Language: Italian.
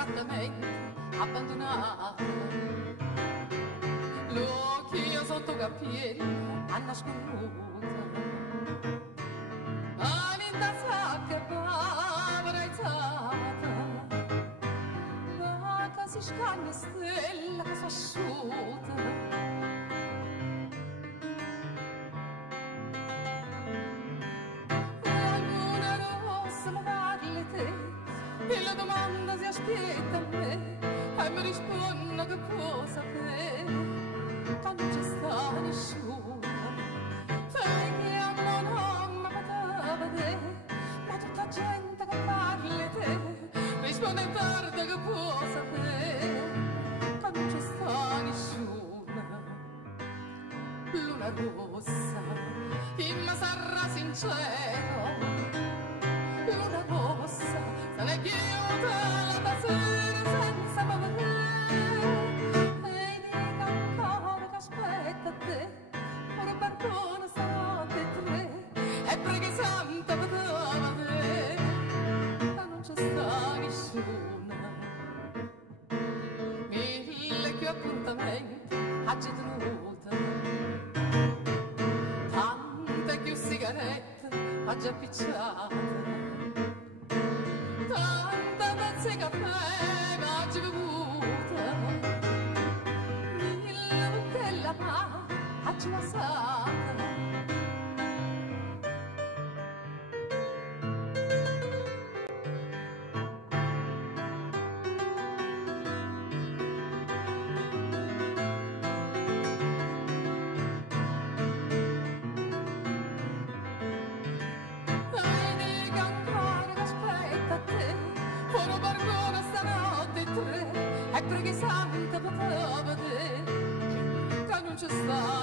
distrattamente abbandonata. L'occhio sotto cappiello a nasconuta, mani in tasca che pavraizzata, ma che si scagna stella che si asciuta. E la domanda si aspetta a me e mi risponde che può sapere che non c'è sta nessuno. Vediamo non mi poteva vedere, ma tutta gente che parla di te risponde tardi che può sapere che non c'è sta nessuno. Luna rossa, in ma sarà sincero, luna rossa, se ne chiude la sera senza vedere, e dica ancora che aspetta a te, ora barbona state tre, e preghi santa poteva vedere, ma non c'è sta nessuna. Mille più appuntamenti oggi tenuta, tante più sigarette oggi appicciate, tanta tazza di caffè oggi bevuta, mille bottiglie a mano oggi passata. E preghi santa poteva vedere che non c'è sta